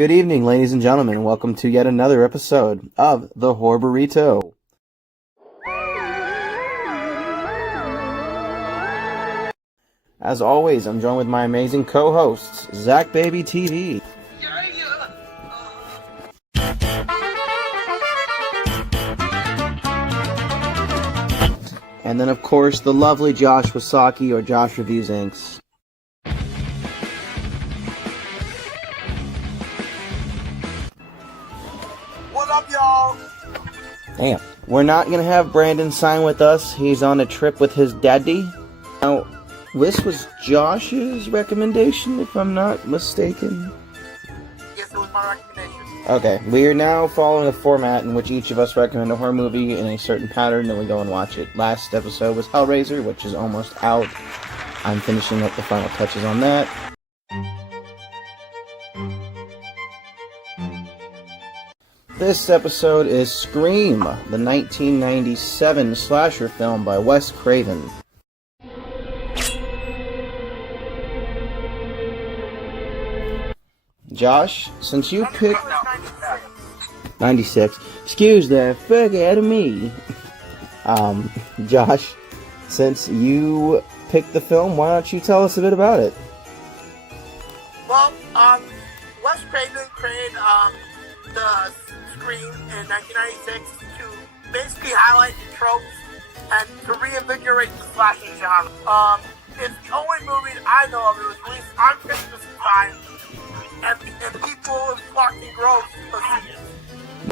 Good evening, ladies and gentlemen, and welcome to yet another episode of the Burrito. As always, I'm joined with my amazing co-hosts, Zach Baby TV. And then, of course, the lovely Josh Wasaki, or Josh Reviews Inks. What up, y'all? Damn. We're not going to have Brandon Sime with us. He's on a trip with his daddy. Now, this was Josh's recommendation, if I'm not mistaken. Yes, it was my recommendation. Okay, we are now following a format in which each of us recommend a horror movie in a certain pattern, and we go and watch it. Last episode was Hellraiser, which is almost out. I'm finishing up the final touches on that. This episode is Scream, the 1997 slasher film by Wes Craven. Josh, since you picked... 96. Excuse the fuck out of me. Josh, since you picked the film, why don't you tell us a bit about it? Well, Wes Craven created, the Scream in 1996 to basically highlight the tropes and to reinvigorate the slasher genre. It's the only movie that I know of that was released on Christmas time, and people flocked in groves to see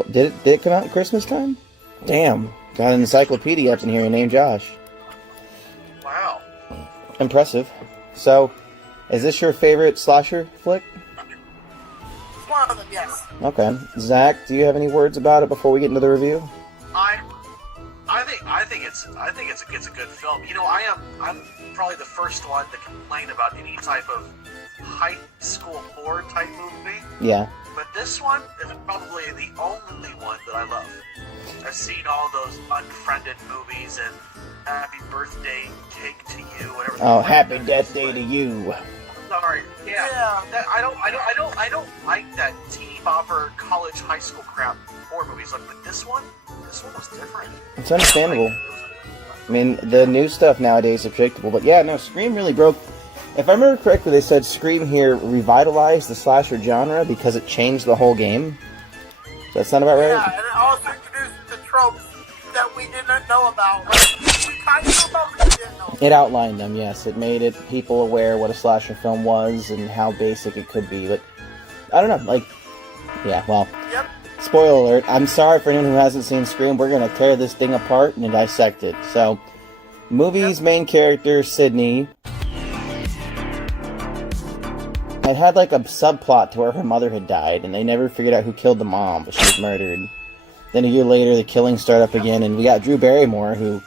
it. Did it come out at Christmas time? Damn, got an encyclopedia up in here named Josh. Wow. Impressive. So, is this your favorite slasher flick? It's one of them, yes. Okay. Zach, do you have any words about it before we get into the review? I think it's a good film. You know, I'm probably the first one to complain about any type of high school horror type movie. Yeah. But this one is probably the only one that I love. I've seen all those unfriended movies and Happy Birthday Cake to You, whatever. Oh, Happy Death Day to You. Sorry. Yeah. I don't like that teen bopper college high school crap horror movies. Like, but this one was different. It's understandable. I mean, the new stuff nowadays is predictable, but yeah, no, Scream really broke. If I remember correctly, they said Scream here revitalized the slasher genre because it changed the whole game. Does that sound about right? Yeah, and it also introduced the tropes that we didn't know about. Like, we kind of knew about, but we didn't know. It outlined them, yes. It made it people aware what a slasher film was and how basic it could be. But I don't know, like, yeah, well. Yep. Spoiler alert, I'm sorry for anyone who hasn't seen Scream, we're going to tear this thing apart and dissect it. So, movie's main character, Sydney, it had like a subplot to where her mother had died, and they never figured out who killed the mom, but she was murdered. Then a year later, the killings start up again, and we got Drew Barrymore, who,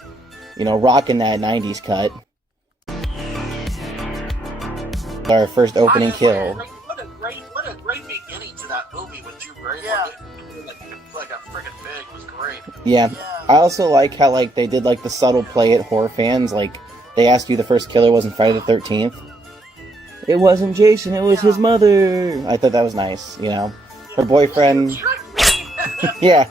you know, rocking that 90s cut. Our first opening kill. What a great beginning to that movie with Drew Barrymore. Yeah. Like a friggin' big. It was great. Yeah. I also like how, like, they did, like, the subtle play at horror fans. Like, they asked you the first killer wasn't Friday the 13th. It wasn't Jason, it was his mother. I thought that was nice, you know. Her boyfriend... Yeah.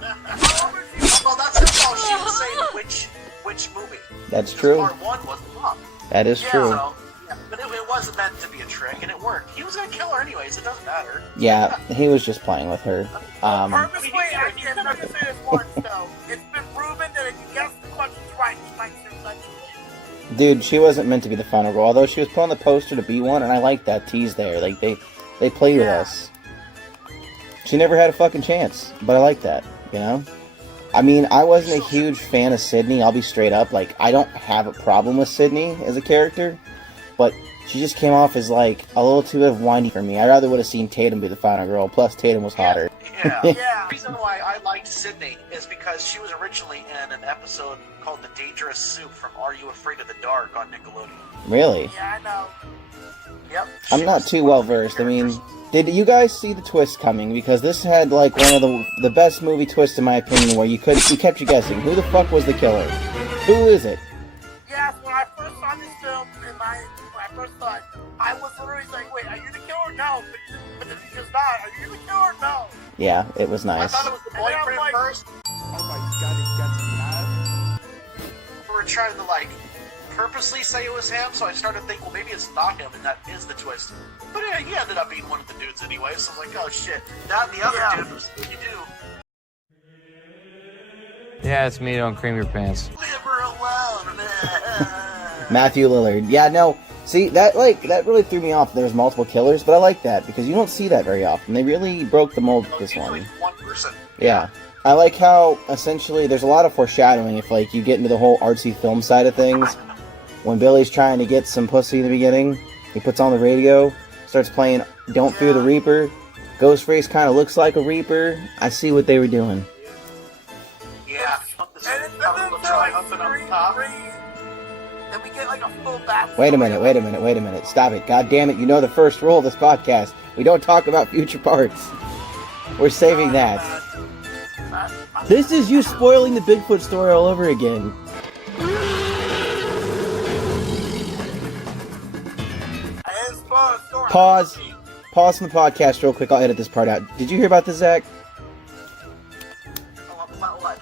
Well, that's all she was saying. Which movie? That's true. Part 1 was wrong. That is true. So, yeah, but it wasn't meant to be a trick, and it worked. He was gonna kill her anyways. It doesn't matter. Yeah, he was just playing with her. Purposely, I can't say this once, though. It's been proven that if you guess the questions right, you might say sexually. Dude, she wasn't meant to be the final girl, although she was put on the poster to be one, and I like that tease there. Like, they played with us. She never had a fucking chance, but I like that, you know? I mean, I wasn't a huge fan of Sydney, I'll be straight up. Like, I don't have a problem with Sydney as a character, but she just came off as, like, a little too whiny for me. I rather would have seen Tatum be the final girl, plus Tatum was hotter. Yeah. The reason why I liked Sydney is because she was originally in an episode called The Dangerous Soup from Are You Afraid of the Dark on Nickelodeon. Really? Yeah, I know. Yep. I'm not too well versed. I mean, did you guys see the twist coming? Because this had, like, one of the best movie twists, in my opinion, where you kept you guessing. Who the fuck was the killer? Who is it? Yeah, when I first saw this film in my when I first saw it, I was literally like, wait, are you the killer? No. But then he just died. Are you the killer? No. Yeah, it was I nice. thought it was the boyfriend like, first. Oh my god, he gets mad. We were trying to like purposely say it was him, so I started to think, well, maybe it's not him, and that is the twist. But yeah, he ended up being one of the dudes anyway, so I was like, oh shit. That and the other dude was Scooby-Doo. Yeah, it's me, don't cream your pants. Leave her alone. Matthew Lillard. Yeah, no. See, that really threw me off. There's multiple killers, but I like that because you don't see that very often. They really broke the mold with this Usually one. one person. Yeah. I like how, essentially, there's a lot of foreshadowing if, like, you get into the whole artsy film side of things. When Billy's trying to get some pussy in the beginning, he puts on the radio, starts playing Don't Fear the Reaper. Ghostface kind of looks like a Reaper. I see what they were doing. Yeah. And then and we get like a full back. Wait a minute. Stop it. God damn it. You know the first rule of this podcast. We don't talk about future parts. We're saving that. This is you spoiling the Bigfoot story all over again. Pause. Pause from the podcast real quick. I'll edit this part out. Did you hear about this, Zach?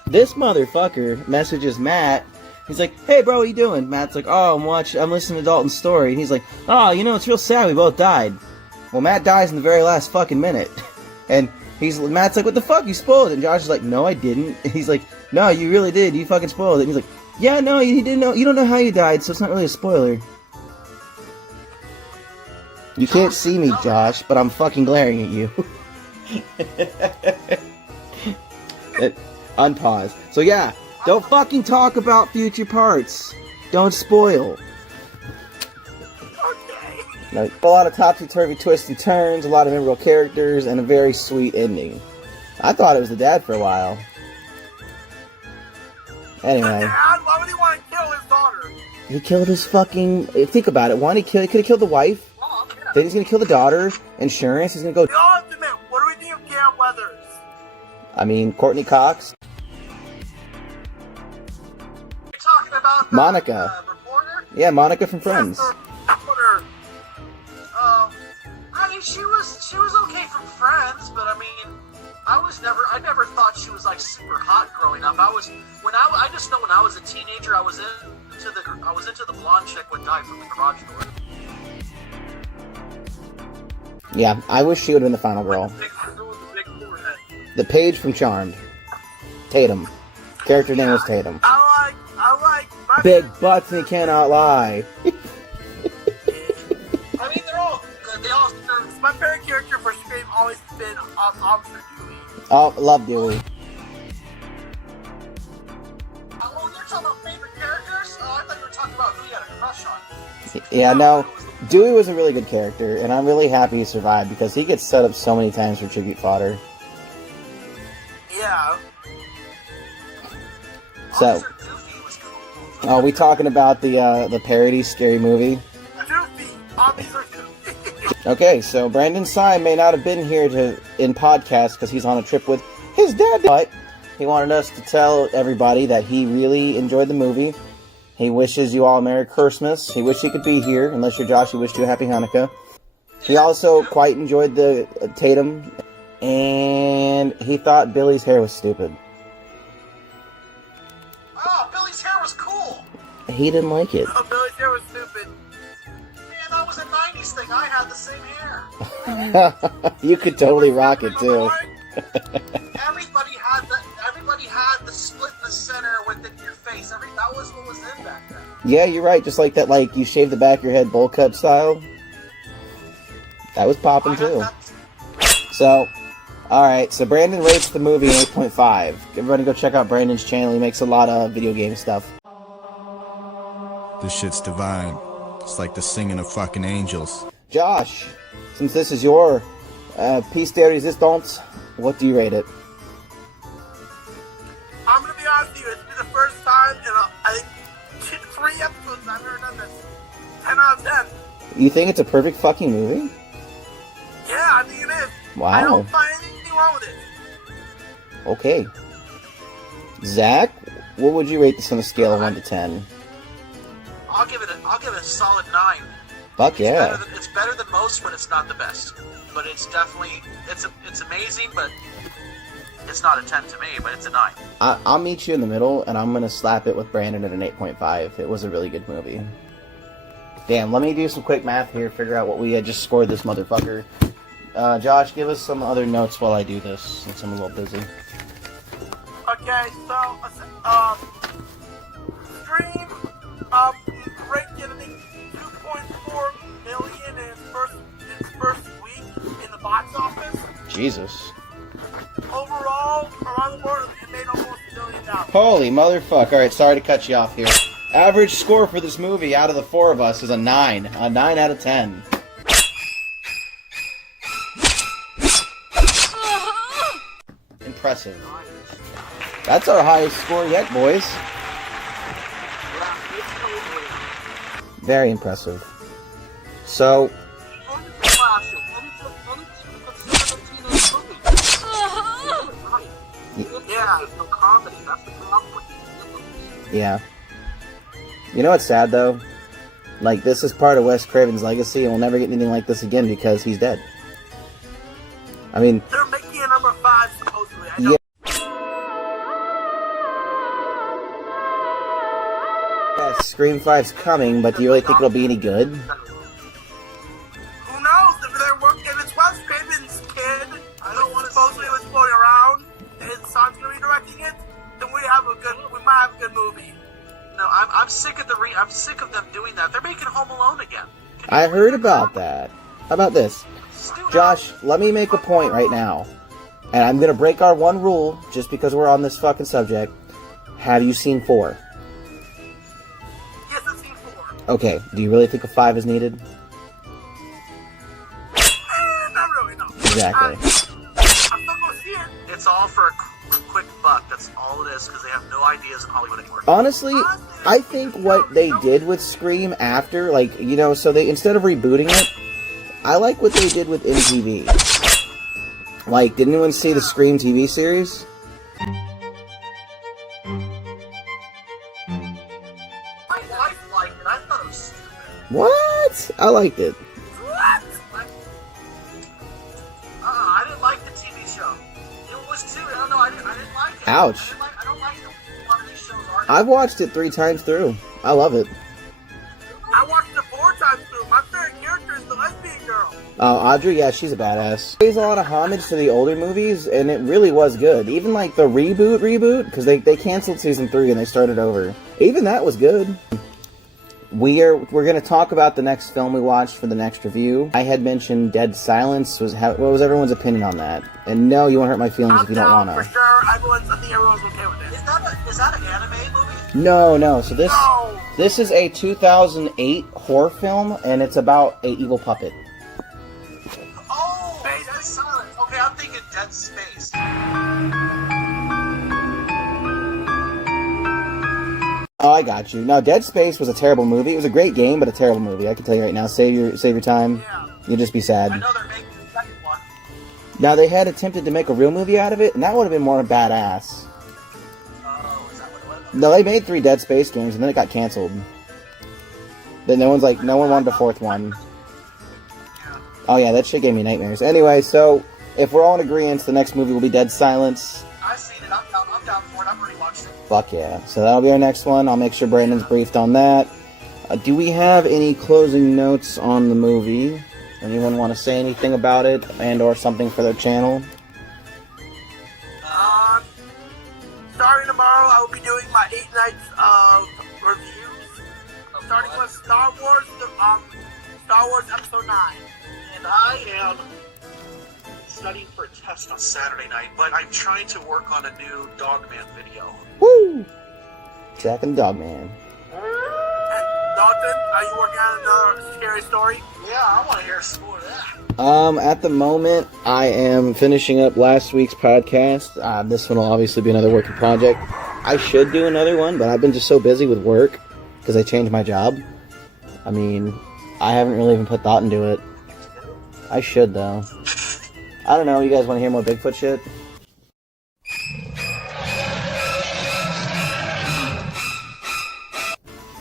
This motherfucker messages Matt. He's like, "Hey, bro, what you doing?" Matt's like, "Oh, I'm listening to Dalton's story." And he's like, "Oh, you know, it's real sad. We both died." Well, Matt dies in the very last fucking minute. And Matt's like, "What the fuck? You spoiled it." And Josh is like, "No, I didn't." And he's like, "No, you really did. You fucking spoiled it." And he's like, "Yeah, no, you didn't know. You don't know how you died, so it's not really a spoiler." You can't see me, Josh, but I'm fucking glaring at you. Unpause. So yeah, don't fucking talk about future parts. Don't spoil. Okay. Like, a lot of topsy-turvy twists and turns, a lot of memorable characters, and a very sweet ending. I thought it was the dad for a while. Anyway. Dad, why would he want to kill his daughter? He killed his fucking... Think about it. One, he could have killed the wife. Then he's gonna kill the daughter. Insurance. He's gonna go... We all have to admit, what do we think of Garrett Weathers? I mean, Courtney Cox. You're talking about the, Monica. Reporter? Yeah, Monica from Friends. I mean, she was okay from Friends, but I mean, I never thought she was like super hot growing up. I just know when I was a teenager, I was into the blonde chick would die from the garage door. Yeah, I wish she would have been the final girl. The big forehead. The Paige from Charmed. Tatum. Character name was Tatum. I like. Big butts and he cannot lie. I mean, they're all good. They all. My favorite character for Scream always been Officer Dewey. Oh, love Dewey. Oh, they're talking about favorite characters? Oh, I thought you were talking about who you had a crush on. Yeah, no. Dewey was a really good character, and I'm really happy he survived because he gets set up so many times for tribute fodder. Yeah. So, Officer Doofy was cool. are we talking about the parody Scary Movie? Doofy. Officer Doofy. Okay, so Brandon Sime may not have been here in podcast because he's on a trip with his dad, but he wanted us to tell everybody that he really enjoyed the movie. He wishes you all a Merry Christmas. He wished he could be here, unless you're Josh, he wished you a Happy Hanukkah. He also quite enjoyed the Tatum, and he thought Billy's hair was stupid. Oh, Billy's hair was cool. He didn't like it. Oh, Billy's hair was stupid. Man, that was a 90s thing. I had the same hair. You could totally rock it, too. Everybody had the split in the center within your face. That was what was in back then. Yeah, you're right. Just like that, like, you shave the back of your head bowl cut style. That was popping, too. So, alright, so Brandon rates the movie an 8.5. Everybody go check out Brandon's channel. He makes a lot of video game stuff. This shit's divine. It's like the singing of fucking angels. Josh, since this is your piece de resistance, what do you rate it? I'm gonna be honest with you, it's been the first time in I think 3 episodes I've ever done this. 10 out of 10. You think it's a perfect fucking movie? Yeah, I think it is. Wow. I don't find anything wrong with it. Okay. Zach, what would you rate this on a scale of 1 to 10? I'll give it a solid 9. Fuck yeah. It's better than most, but it's not the best. But it's definitely it's amazing, but it's not a 10 to me, but it's a 9. I'll meet you in the middle, and I'm gonna slap it with Brandon at an 8.5. It was a really good movie. Damn, let me do some quick math here, figure out what we had just scored this motherfucker. Josh, give us some other notes while I do this, since I'm a little busy. Okay, so, Scream, raked in, I think, 2.4 million in its first week in the box office. Jesus. Overall, around the world, it made almost $1 billion. Holy motherfuck. Alright, sorry to cut you off here. Average score for this movie out of the 4 of us is a 9. A 9 out of 10. Impressive. That's our highest score yet, boys. Very impressive. So, Yeah, no comedy. That's the problem with these. yeah. You know what's sad, though? Like, this is part of Wes Craven's legacy, and we'll never get anything like this again because he's dead. I mean... They're making a number 5, supposedly. I know. Yeah, Scream 5's coming, but do you really think it'll be any good? Who knows? If it's Wes Craven's kid, I don't want to supposedly was floating around, and his son's going to be directing it, then we might have a good movie. No, I'm sick of I'm sick of them doing that. They're making Home Alone again. I heard about that. How about this? Josh, let me make a point right now. And I'm gonna break our one rule, just because we're on this fucking subject. Have you seen 4? Yes, I've seen 4. Okay, do you really think a 5 is needed? Not really, no. Exactly. I'm still going to see it. It's all for a quick buck. That's all it is, because they have no ideas in Hollywood anymore. Honestly, I think what they did with Scream after, like, you know, so they, instead of rebooting it, I like what they did with MTV. Like, did anyone see the Scream TV series? My wife liked it. I thought it was stupid. What? I liked it. What? I didn't like the TV show. It was too. I don't know. I didn't like it. Ouch. I don't like the a lot of these shows are. I've watched it 3 times through. I love it. I watched it 4 times through. My favorite character is the lesbian girl. Oh, Audrey, yeah, she's a badass. It pays a lot of homage to the older movies, and it really was good. Even, like, the reboot, because they canceled season 3 and they started over. Even that was good. We're going to talk about the next film we watched for the next review. I had mentioned Dead Silence. What was everyone's opinion on that? And no, you won't hurt my feelings if you don't want for to. sure. I think everyone's okay with it. Is that an anime movie? No. So No. this is a 2008 horror film, and it's about a evil puppet. Oh, Dead Silence. Okay, I'm thinking Dead Space. Oh, I got you. Now, Dead Space was a terrible movie. It was a great game, but a terrible movie. I can tell you right now. Save your time. Yeah. You'll just be sad. I know they're making the second one. Now, they had attempted to make a real movie out of it, and that would have been more badass. Oh, is that what it was? No, they made 3 Dead Space games, and then it got canceled. Then no one wanted a 4th one. Oh yeah, that shit gave me nightmares. Anyway, so, if we're all in agreement, the next movie will be Dead Silence. I've seen it. I'm down for it. I've already watched it. Fuck yeah. So that'll be our next one. I'll make sure Brandon's briefed on that. Do we have any closing notes on the movie? Anyone want to say anything about it and or something for their channel? Starting tomorrow, I will be doing my 8 nights of reviews. Starting with Star Wars Episode 9. And I am studying for a test on Saturday night, but I'm trying to work on a new Dogman video. Woo! Jack and Dogman. And Dalton, are you working on another scary story? Yeah, I want to hear some more of that. At the moment, I am finishing up last week's podcast. This one will obviously be another working project. I should do another one, but I've been just so busy with work because I changed my job. I mean, I haven't really even put thought into it. I should, though. I don't know, you guys want to hear more Bigfoot shit?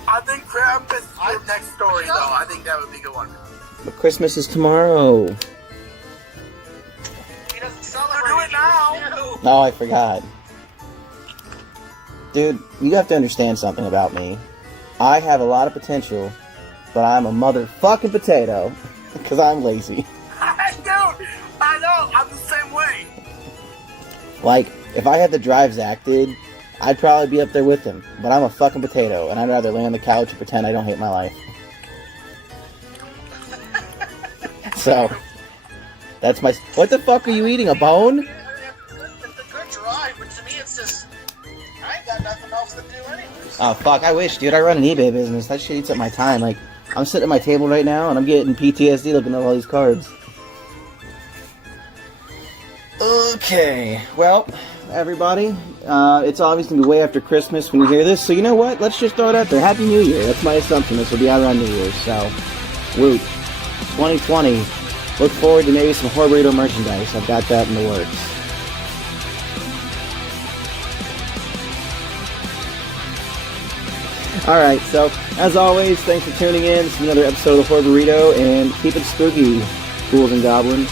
I think Crab Krampus your next story, though. I think that would be a good one. But Christmas is tomorrow. He doesn't celebrate. Do it now. Oh, I forgot. Dude, you have to understand something about me. I have a lot of potential, but I'm a motherfucking potato because I'm lazy. Dude, I know. I'm the same way. Like, if I had the drives acted, I'd probably be up there with him. But I'm a fucking potato, and I'd rather lay on the couch and pretend I don't hate my life. So, that's my... What the fuck are you eating, a bone? It's a good drive, but to me it's just, I ain't got nothing else to do anyways. Oh, fuck, I wish, dude. I run an eBay business. That shit eats up my time. Like, I'm sitting at my table right now, and I'm getting PTSD looking at all these cards. Okay, well, everybody, it's obviously going to be way after Christmas when you hear this, so you know what? Let's just throw it out there. Happy New Year. That's my assumption. This will be out around New Year's, so, woot. 2020. Look forward to maybe some Burrito merchandise. I've got that in the works. Alright, so, as always, thanks for tuning in. This is another episode of Burrito, and keep it spooky, ghouls and goblins.